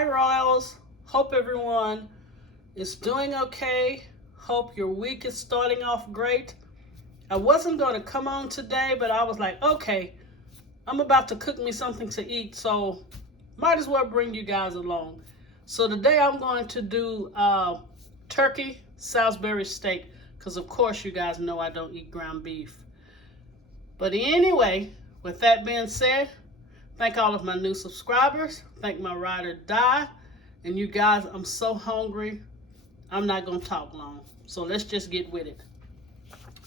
Hi Royals, hope everyone is doing okay. Hope your week is starting off great. I wasn't going to come on today, but I was like, okay, I'm about to cook me something to eat, so might as well bring you guys along. So today I'm going to do turkey Salisbury steak, because of course you guys know I don't eat ground beef. But anyway, with that being said, thank all of my new subscribers. Thank my ride or die. And you guys, I'm so hungry. I'm not going to talk long. So let's just get with it.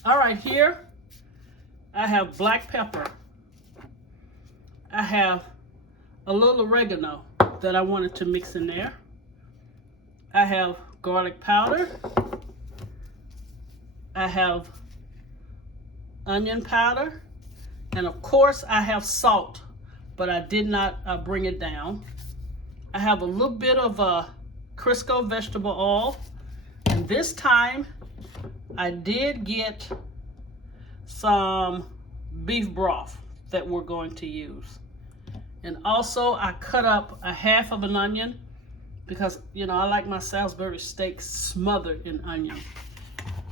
All right, here I have black pepper. I have a little oregano that I wanted to mix in there. I have garlic powder. I have onion powder. And of course, I have salt, but I did not bring it down. I have a little bit of Crisco vegetable oil. And this time, I did get some beef broth that we're going to use. And also, I cut up a half of an onion because, you know, I like my Salisbury steak smothered in onion.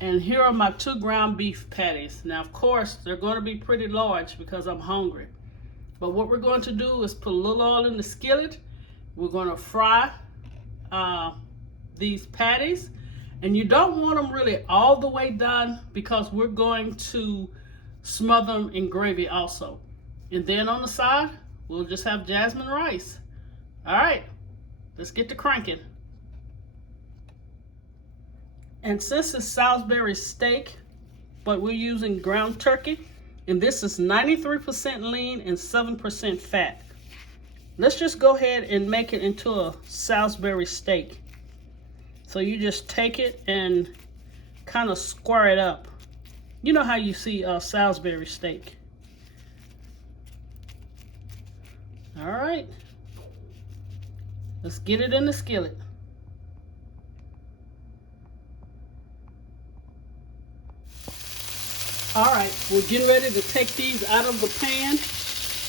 And here are my 2 ground beef patties. Now, of course, they're going to be pretty large because I'm hungry. But what we're going to do is put a little oil in the skillet. We're going to fry these patties. And you don't want them really all the way done because we're going to smother them in gravy also. And then on the side, we'll just have jasmine rice. All right, let's get to cranking. And since it's Salisbury steak, but we're using ground turkey, and this is 93% lean and 7% fat. Let's just go ahead and make it into a Salisbury steak. So you just take it and kind of square it up. You know how you see Salisbury steak. All right, let's get it in the skillet. All right, we're getting ready to take these out of the pan.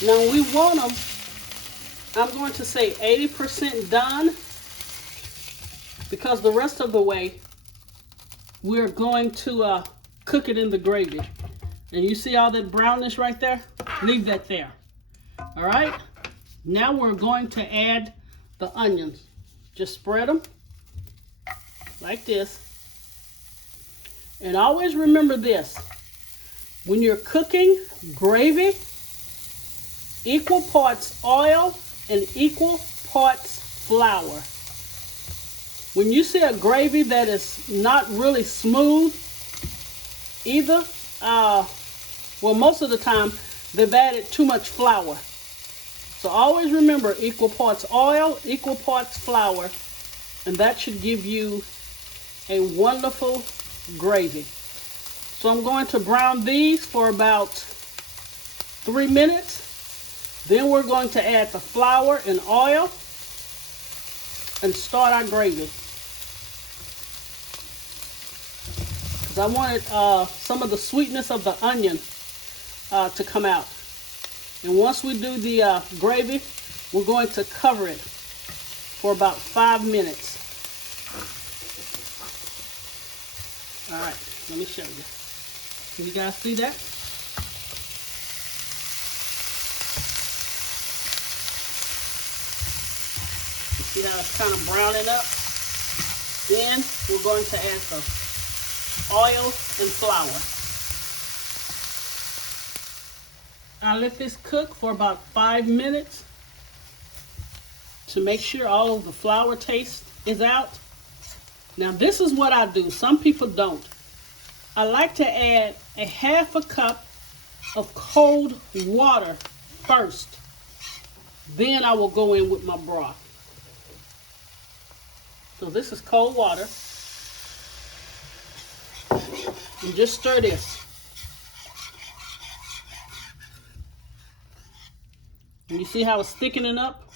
Now we want them, I'm going to say 80% done, because the rest of the way, we're going to cook it in the gravy. And you see all that brownish right there? Leave that there. All right, now we're going to add the onions. Just spread them like this. And always remember this. When you're cooking gravy, equal parts oil and equal parts flour. When you see a gravy that is not really smooth, either, well, most of the time, they've added too much flour. So always remember equal parts oil, equal parts flour, and that should give you a wonderful gravy. So I'm going to brown these for about 3 minutes. Then we're going to add the flour and oil and start our gravy. Because I wanted some of the sweetness of the onion to come out. And once we do the gravy, we're going to cover it for about 5 minutes. All right, let me show you. Can you guys see that? You see how it's kind of browning up? Then we're going to add the oil and flour. I'll let this cook for about 5 minutes to make sure all of the flour taste is out. Now this is what I do. Some people don't. I like to add a half a cup of cold water first. Then I will go in with my broth. So this is cold water. And just stir this. And you see how it's thickening up?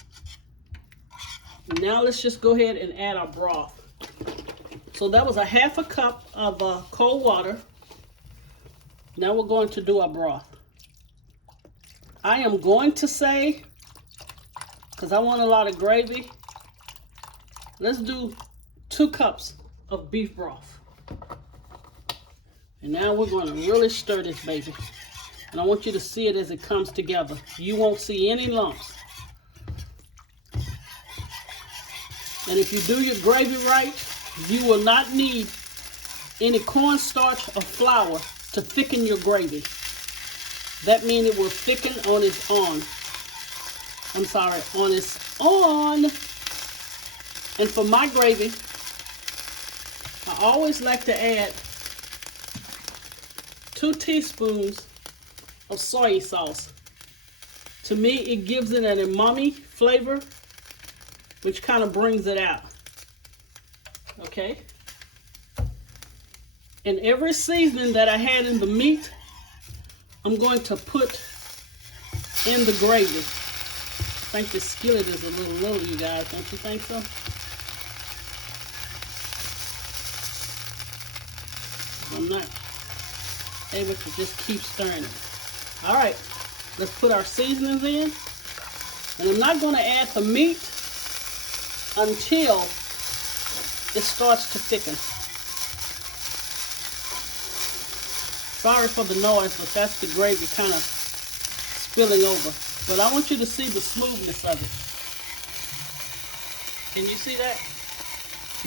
Now let's just go ahead and add our broth. So that was a half a cup of cold water. Now we're going to do our broth. I am going to say, because I want a lot of gravy, let's do 2 cups of beef broth. And now we're going to really stir this baby. And I want you to see it as it comes together. You won't see any lumps. And if you do your gravy right, you will not need any cornstarch or flour to thicken your gravy. That means it will thicken on its own. On its own. And for my gravy, I always like to add 2 teaspoons of soy sauce. To me, it gives it an umami flavor, which kind of brings it out. Okay? And every seasoning that I had in the meat, I'm going to put in the gravy. I think the skillet is a little, you guys. Don't you think so? I'm not able to just keep stirring it. All right, let's put our seasonings in. And I'm not going to add the meat until it starts to thicken. Sorry for the noise, but that's the gravy kind of spilling over. But I want you to see the smoothness of it. Can you see that?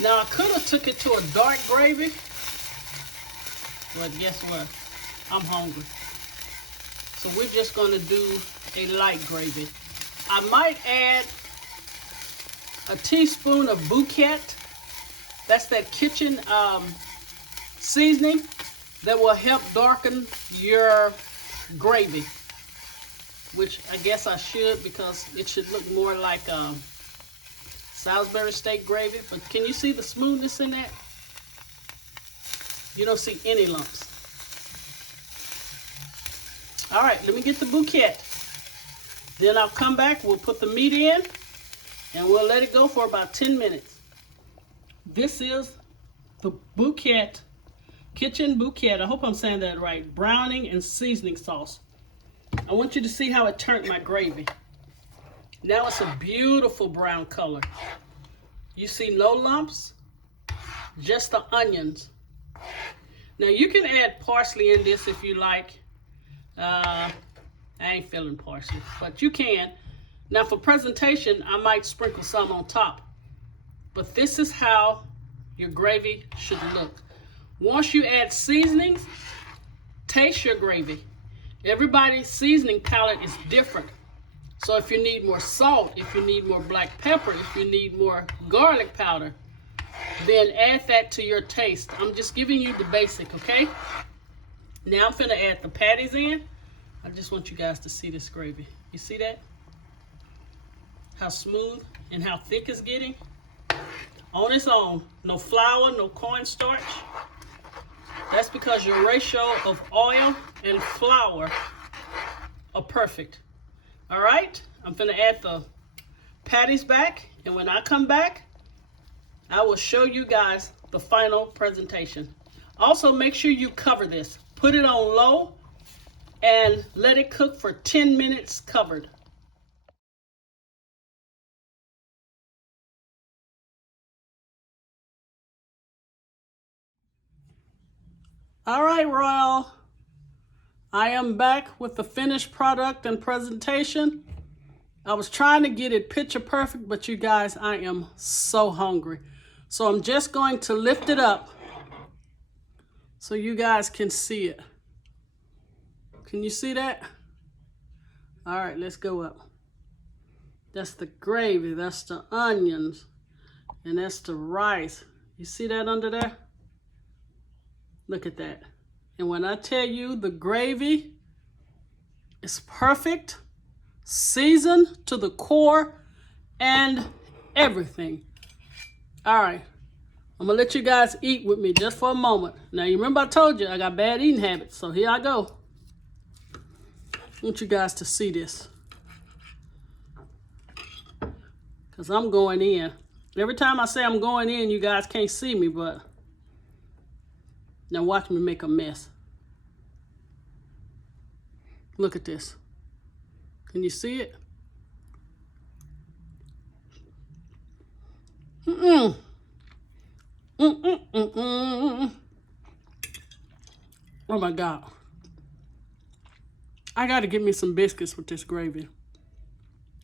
Now I could have took it to a dark gravy, but guess what? I'm hungry. So we're just going to do a light gravy. I might add a teaspoon of Bouquet. That's that kitchen seasoning that will help darken your gravy, which I guess I should, because it should look more like Salisbury steak gravy. But can you see the smoothness in that? You don't see any lumps. All right, let me get the Bouquet. Then I'll come back, we'll put the meat in, and we'll let it go for about 10 minutes. This is the Bouquet, Kitchen Bouquet, I hope I'm saying that right, browning and seasoning sauce. I want you to see how it turned my gravy. Now it's a beautiful brown color. You see no lumps, just the onions. Now you can add parsley in this if you like. I ain't feeling parsley, but you can. Now for presentation, I might sprinkle some on top. But this is how your gravy should look. Once you add seasonings, taste your gravy. Everybody's seasoning palette is different. So if you need more salt, if you need more black pepper, if you need more garlic powder, then add that to your taste. I'm just giving you the basic, okay? Now I'm finna add the patties in. I just want you guys to see this gravy. You see that? How smooth and how thick it's getting? On its own. No flour, no cornstarch. That's because your ratio of oil and flour are perfect. All right? I'm finna add the patties back. And when I come back, I will show you guys the final presentation. Also, make sure you cover this. Put it on low and let it cook for 10 minutes covered. All right, Royal. I am back with the finished product and presentation. I was trying to get it picture perfect, but you guys, I am so hungry. So I'm just going to lift it up so you guys can see it. Can you see that? All right, let's go up. That's the gravy, that's the onions, and that's the rice. You see that under there? Look at that. And when I tell you the gravy is perfect, seasoned to the core and everything. All right, I'm gonna let you guys eat with me just for a moment. Now you remember I told you I got bad eating habits, so here I go. I want you guys to see this, because I'm going in. Every time I say I'm going in, you guys can't see me, but now watch me make a mess. Look at this. Can you see it? Mm-mm. Mm-mm-mm-mm. Oh my God. I gotta get me some biscuits with this gravy.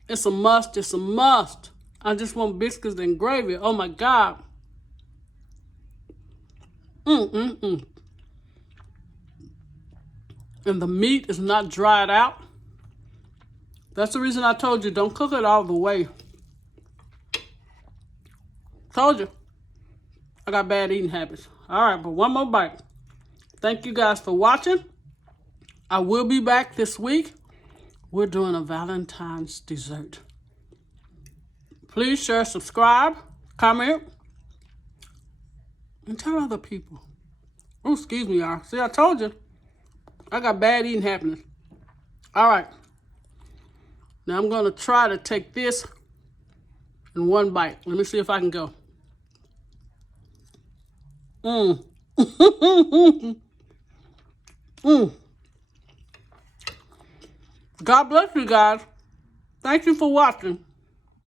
It's a must, it's a must. I just want biscuits and gravy. Oh my God. Mm-mm-mm. And the meat is not dried out. That's the reason I told you, don't cook it all the way. Told you. I got bad eating habits. All right, but one more bite. Thank you guys for watching. I will be back this week. We're doing a Valentine's dessert. Please share, subscribe, comment, and tell other people. Oh, excuse me, y'all. See, I told you. I got bad eating habits. All right. Now I'm going to try to take this in one bite. Let me see if I can go. Mmm. Mmm. God bless you guys. Thank you for watching.